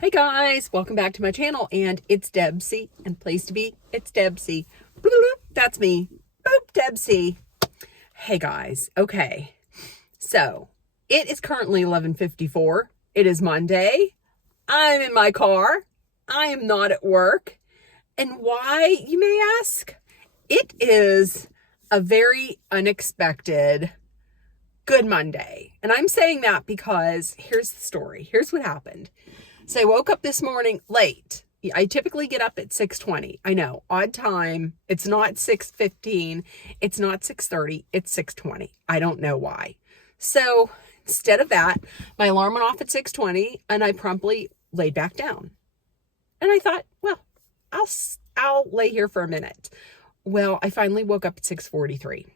Hey guys, welcome back to my channel, and it's Debsy, and place to be, it's Debsy. Bloop, bloop, that's me. Boop, Debsy. Hey guys, okay. So, it is currently 11:54. It is Monday. I'm in my car. I am not at work. And why, you may ask? It is a very unexpected good Monday. And I'm saying that because here's the story. Here's what happened. So I woke up this morning late. I typically get up at 6:20. I know, odd time. It's not 6:15. It's not 6:30. It's 6:20. I don't know why. So instead of that, my alarm went off at 6:20 and I promptly laid back down. And I thought, well, I'll lay here for a minute. Well, I finally woke up at 6:43.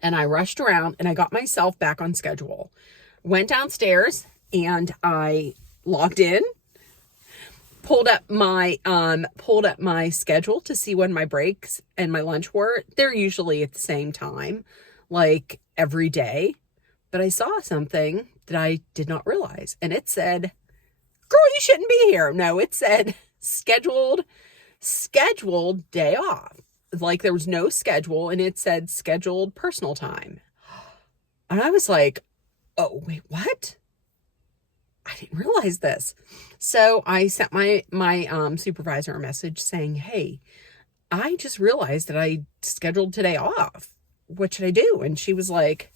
And I rushed around and I got myself back on schedule. Went downstairs and I logged in, pulled up my schedule to see when my breaks and my lunch were. They're usually at the same time, like every day. But I saw something that I did not realize, and it said, "Girl, you shouldn't be here." No, it said scheduled day off. Like there was no schedule, and it said scheduled personal time. And I was like, "Oh, wait, what? I didn't realize this." So I sent my supervisor a message saying, "Hey, I just realized that I scheduled today off. What should I do?" And she was like,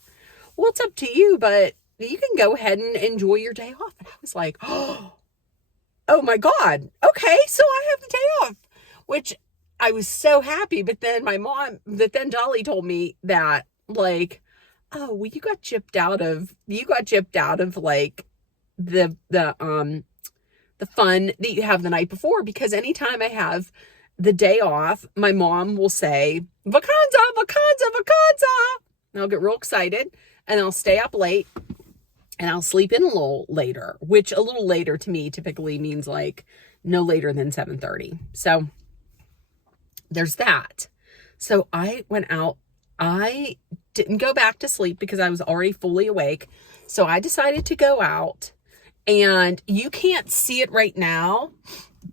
"Well, it's up to you, but you can go ahead and enjoy your day off." And I was like, "Oh my God. Okay, so I have the day off," which I was so happy. But then Dolly told me that, like, "Oh, well, you got gypped out of like the fun that you have the night before, because anytime I have the day off, my mom will say, 'Vacanza, vacanza, vacanza.'" And I'll get real excited and I'll stay up late and I'll sleep in a little later, which a little later to me typically means like no later than 7:30. So there's that. So I went out. I didn't go back to sleep because I was already fully awake. So I decided to go out. And you can't see it right now,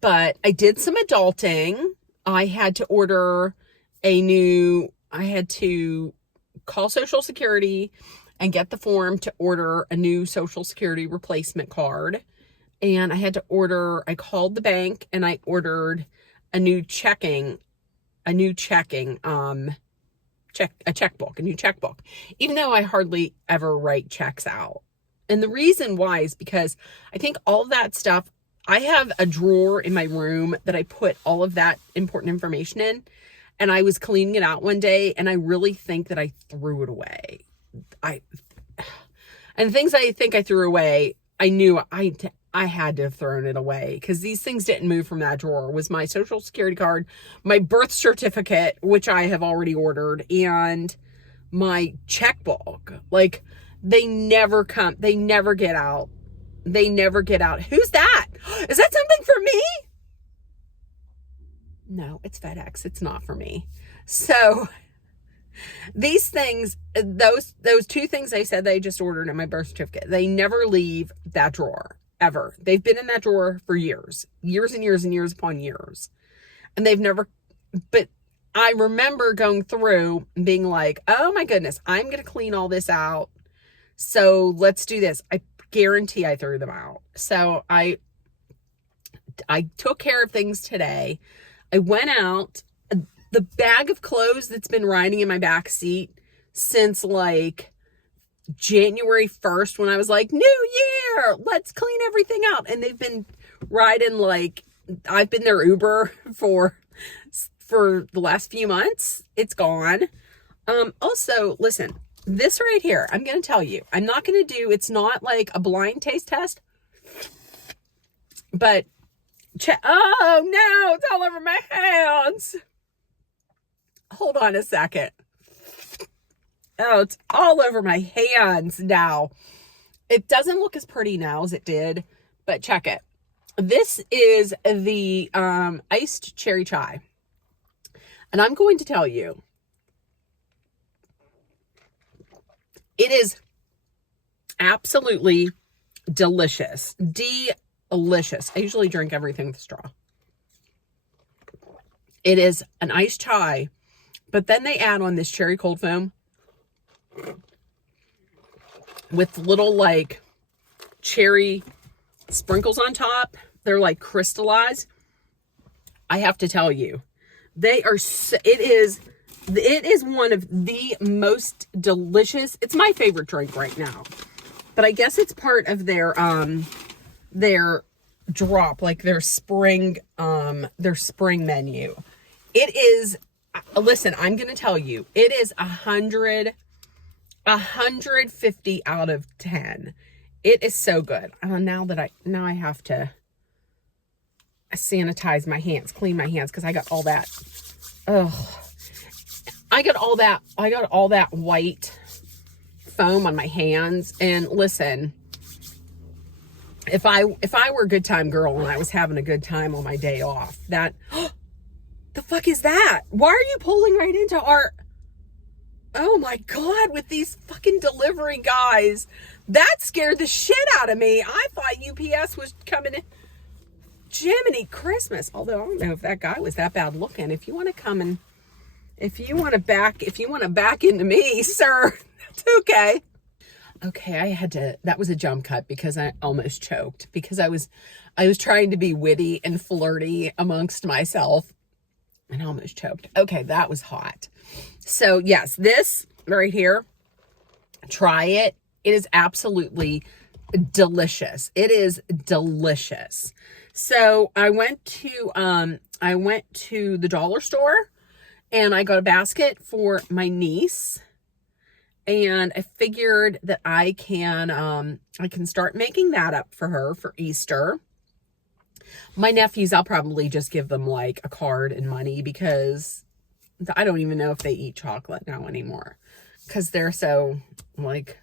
but I did some adulting. I had to call Social Security and get the form to order a new Social Security replacement card. And I called the bank and I ordered a new checkbook, even though I hardly ever write checks out. And the reason why is because I think all of that stuff, I have a drawer in my room that I put all of that important information in. And I was cleaning it out one day and I really think that I threw it away. And the things I think I threw away, I knew I had to have thrown it away, because these things didn't move from that drawer. It was my Social Security card, my birth certificate, which I have already ordered, and my checkbook. Like, they never get out. Who's that? Is that something for me? No, it's FedEx. It's not for me. So these things, those two things I said they just ordered in my birth certificate, they never leave that drawer, ever. They've been in that drawer for years and years and years upon years. And but I remember going through and being like, "Oh my goodness, I'm going to clean all this out. So let's do this." I guarantee I threw them out. So I took care of things today. I went out. The bag of clothes that's been riding in my back seat since like January 1st, when I was like, "New year, let's clean everything out." And they've been riding, like, I've been their Uber for the last few months. It's gone. Also, listen, this right here, I'm going to tell you, it's not like a blind taste test, but oh no, it's all over my hands. Hold on a second. Oh, it's all over my hands now. It doesn't look as pretty now as it did, but check it. This is the iced cherry chai. And I'm going to tell you, it is absolutely delicious. delicious. I usually drink everything with a straw. It is an iced chai, but then they add on this cherry cold foam with little like cherry sprinkles on top. They're like crystallized. I have to tell you, they are, it is one of the most delicious. It's my favorite drink right now, but I guess it's part of their drop, like their spring menu. It is, listen, I'm going to tell you, it is 150 out of 10. It is so good. Now I have to sanitize my hands, clean my hands, because I got all that. I got all that white foam on my hands. And listen, if I were a good time girl and I was having a good time on my day off, that the fuck is that? Why are you pulling right into our, oh my God, with these fucking delivery guys? That scared the shit out of me. I thought UPS was coming in. Jiminy Christmas. Although I don't know if that guy was that bad looking. If you want to come and, if you want to back into me, sir, that's okay. Okay, that was a jump cut because I almost choked because I was trying to be witty and flirty amongst myself and I almost choked. Okay, that was hot. So yes, this right here, try it. It is absolutely delicious. It is delicious. So I went to the dollar store and I got a basket for my niece. And I figured that I can start making that up for her for Easter. My nephews, I'll probably just give them like a card and money because I don't even know if they eat chocolate now anymore because they're so like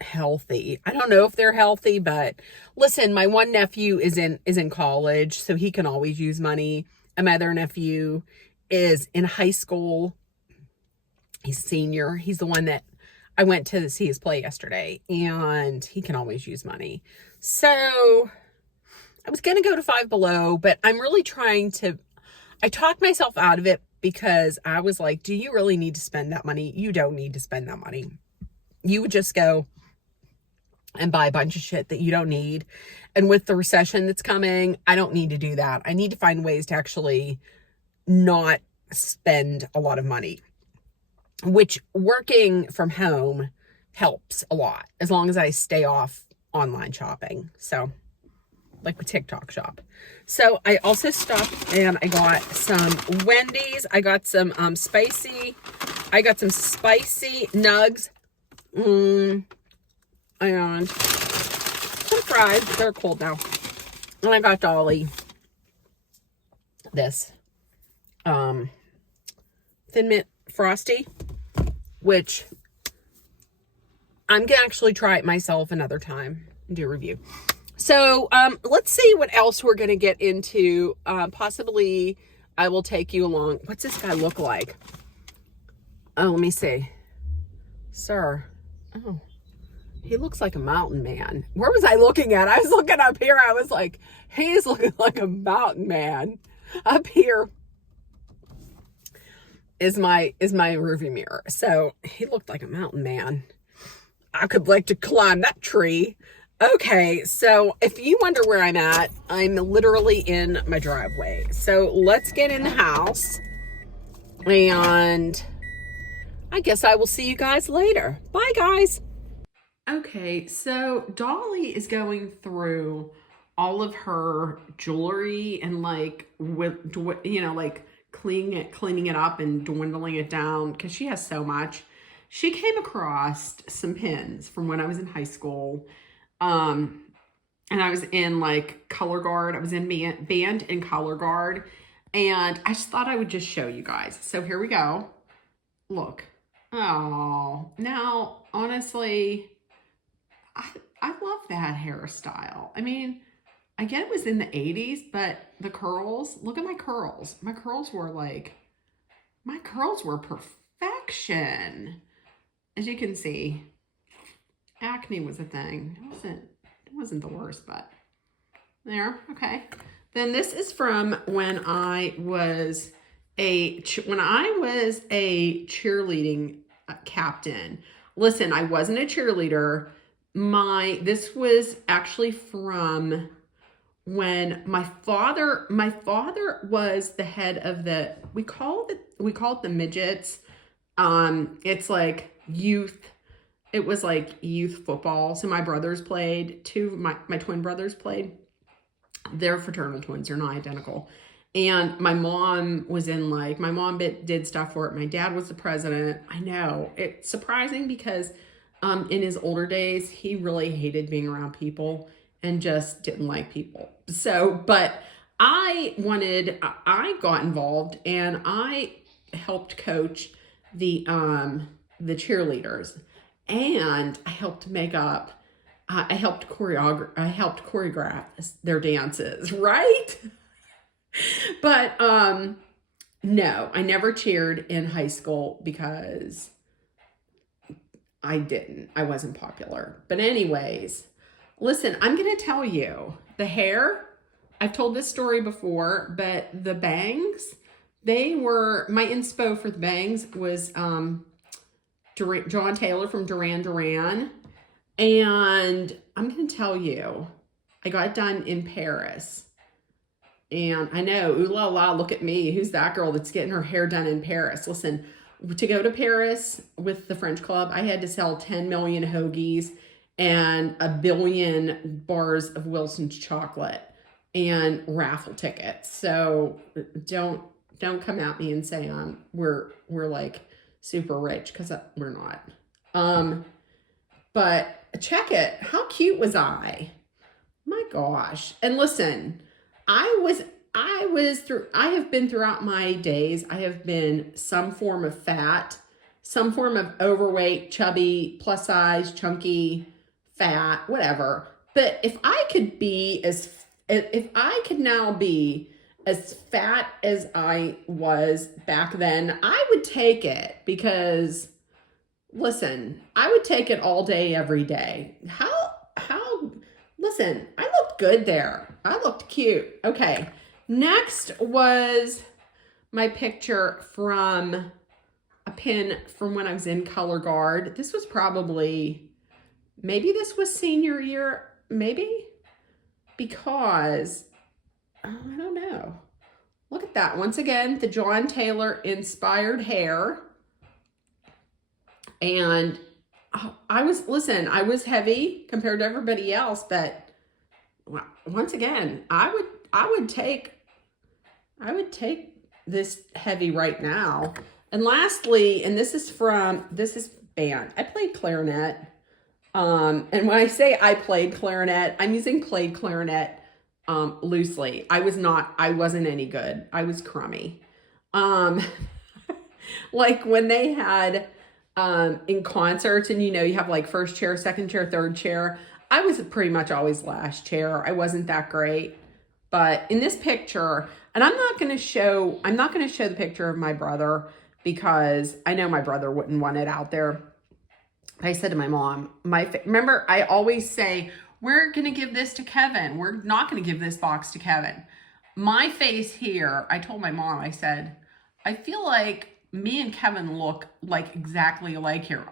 healthy. I don't know if they're healthy, but listen, my one nephew is in college, so he can always use money. And my other nephew is in high school. He's a senior. He's the one that I went to see his play yesterday, and he can always use money. So I was going to go to Five Below, but I'm really I talked myself out of it because I was like, do you really need to spend that money? You don't need to spend that money. You would just go and buy a bunch of shit that you don't need. And with the recession that's coming, I don't need to do that. I need to find ways to actually not spend a lot of money, which working from home helps a lot as long as I stay off online shopping. So like with TikTok shop. So I also stopped and I got some Wendy's. I got some spicy nugs. And some fries. They're cold now. And I got Dolly this Thin Mint Frosty, which I'm gonna actually try it myself another time and do a review. So let's see what else we're gonna get into. Possibly I will take you along. What's this guy look like? Oh, let me see. Sir. Oh, he looks like a mountain man. Where was I looking at? I was looking up here. I was like, he's looking like a mountain man. Up here is my rearview mirror. So he looked like a mountain man. I could like to climb that tree. Okay, so if you wonder where I'm at, I'm literally in my driveway. So let's get in the house. And I guess I will see you guys later. Bye, guys. Okay, so Dolly is going through all of her jewelry and like like cleaning it up and dwindling it down because she has so much. She came across some pins from when I was in high school. And I was in like color guard. I was in band and color guard. And I just thought I would just show you guys. So here we go. Look. Oh, now honestly, I love that hairstyle. I mean, I get it was in the 80s, but the curls, look at my curls. My curls were perfection. As you can see, acne was a thing. It wasn't the worst, but there. Okay. Then this is from when I was a cheerleading captain. Listen, I wasn't a cheerleader. This was actually from when my father was the head of we call it the midgets. It's like youth. It was like youth football. So my brothers played, my twin brothers played. They're fraternal twins. They're not identical. And my mom was in my mom did stuff for it. My dad was the president. I know it's surprising because in his older days, he really hated being around people and just didn't like people. So, but I got involved and I helped coach the cheerleaders, and I helped I helped choreograph their dances, right? But no, I never cheered in high school because I wasn't popular. But anyways, listen, I'm going to tell you the hair. I've told this story before, but the bangs, my inspo for the bangs was John Taylor from Duran Duran. And I'm going to tell you, I got done in Paris. And I know, ooh la la, look at me. Who's that girl that's getting her hair done in Paris? Listen, to go to Paris with the French Club, I had to sell 10 million hoagies and 1 billion bars of Wilson's chocolate and raffle tickets. So don't come at me and say we're like super rich, because we're not. But check it. How cute was I? My gosh. And listen, I have been throughout my days, I have been some form of fat, some form of overweight, chubby, plus size, chunky, fat, whatever. But if I could now be as fat as I was back then, I would take it, because listen, I would take it all day, every day. Listen, I looked good there. I looked cute. Okay. Next was my picture from a pin from when I was in Color Guard. This was maybe this was senior year, maybe? Because, I don't know. Look at that. Once again, the John Taylor inspired hair. And I was heavy compared to everybody else, but once again, I would take this heavy right now. And lastly, and this is band. I played clarinet. And when I say I played clarinet, I'm using played clarinet loosely. I wasn't any good. I was crummy. Like when they had in concerts, and you have like first chair, second chair, third chair, I was pretty much always last chair. I wasn't that great. But in this picture, and I'm not going to show the picture of my brother, because I know my brother wouldn't want it out there. I said to my mom, remember, I always say, we're going to give this to Kevin. We're not going to give this box to Kevin. My face here, I told my mom, I said, I feel like me and Kevin look like exactly alike here.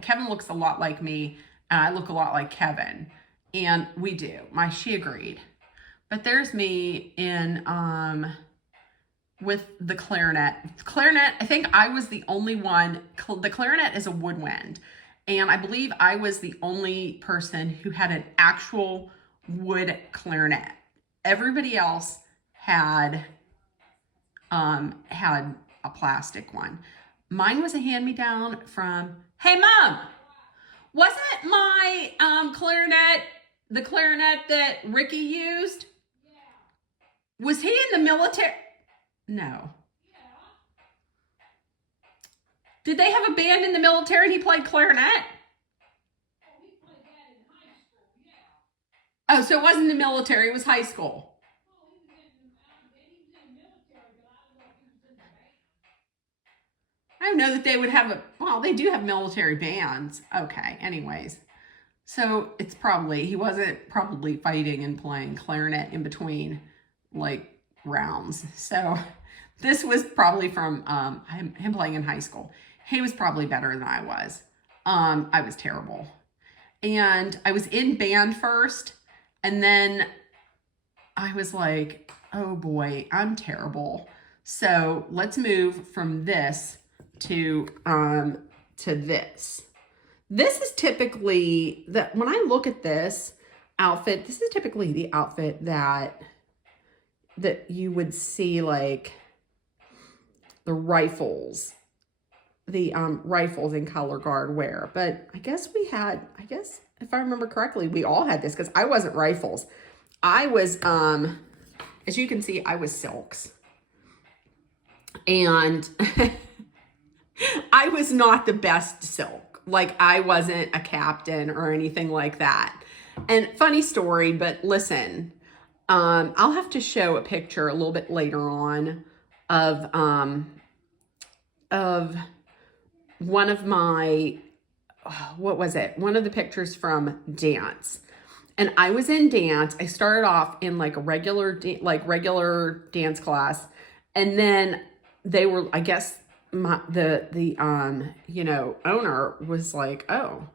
Kevin looks a lot like me, and I look a lot like Kevin. And we do. She agreed. But there's me in with the clarinet. Clarinet, I think I was the only one. The clarinet is a woodwind. And I believe I was the only person who had an actual wood clarinet. Everybody else had a plastic one. Mine was a hand-me-down from, hey mom, wasn't my clarinet the clarinet that Ricky used? Yeah. Was he in the military? No. Yeah. Did they have a band in the military and he played clarinet? Oh, he played that in high school, yeah. Oh, so it wasn't the military, it was high school. I don't know that they would have well, they do have military bands. Okay, anyways. So it's probably, he wasn't probably fighting and playing clarinet in between like rounds. So this was probably from him playing in high school. He was probably better than I was. I was terrible. And I was in band first, and then I was like, oh boy, I'm terrible. So let's move from this to this. This is typically that when I look at this outfit, this is typically the outfit that you would see like the rifles in color guard wear. But I guess if I remember correctly, we all had this because I wasn't rifles. I was, as you can see, I was silks. And I was not the best silk. Like I wasn't a captain or anything like that. And funny story, but listen, I'll have to show a picture a little bit later on of one of my, what was it? One of the pictures from dance. And I was in dance. I started off in like a regular dance class. And then they were, I guess the owner was like, oh,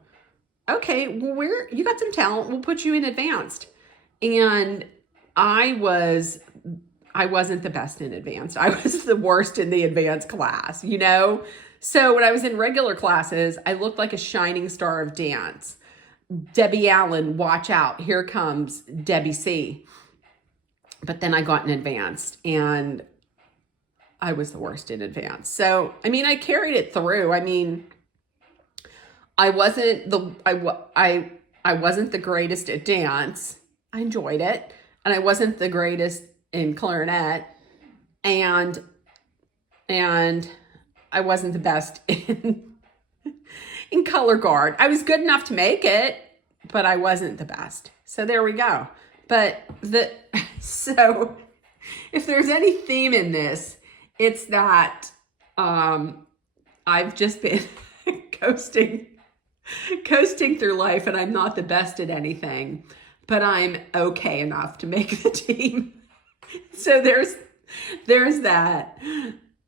okay, well, you got some talent. We'll put you in advanced. And I wasn't the best in advanced. I was the worst in the advanced class, So when I was in regular classes, I looked like a shining star of dance. Debbie Allen, watch out. Here comes Debbie C. But then I got in advanced and I was the worst in advanced. So, I carried it through. I wasn't the greatest at dance. I enjoyed it. And I wasn't the greatest in clarinet. And I wasn't the best in color guard. I was good enough to make it, but I wasn't the best. So there we go. But so if there's any theme in this, it's that I've just been coasting through life, and I'm not the best at anything, but I'm okay enough to make the team. So there's that.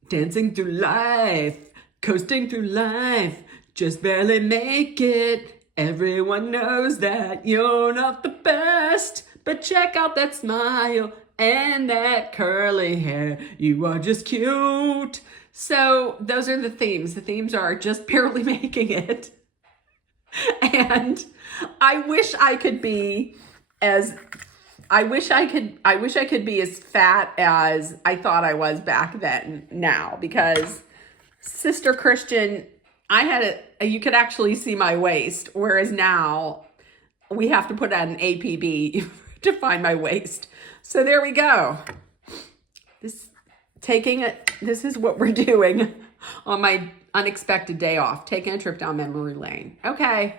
Dancing through life, coasting through life, just barely make it. Everyone knows that you're not the best, but check out that smile and that curly hair. You are just cute. So those are the themes. The themes are just barely making it. And I wish I could be as fat as I thought I was back then now, because Sister Christian, you could actually see my waist, whereas now we have to put out an APB to find my waist. So there we go. This is what we're doing on my unexpected day off, taking a trip down memory lane. Okay.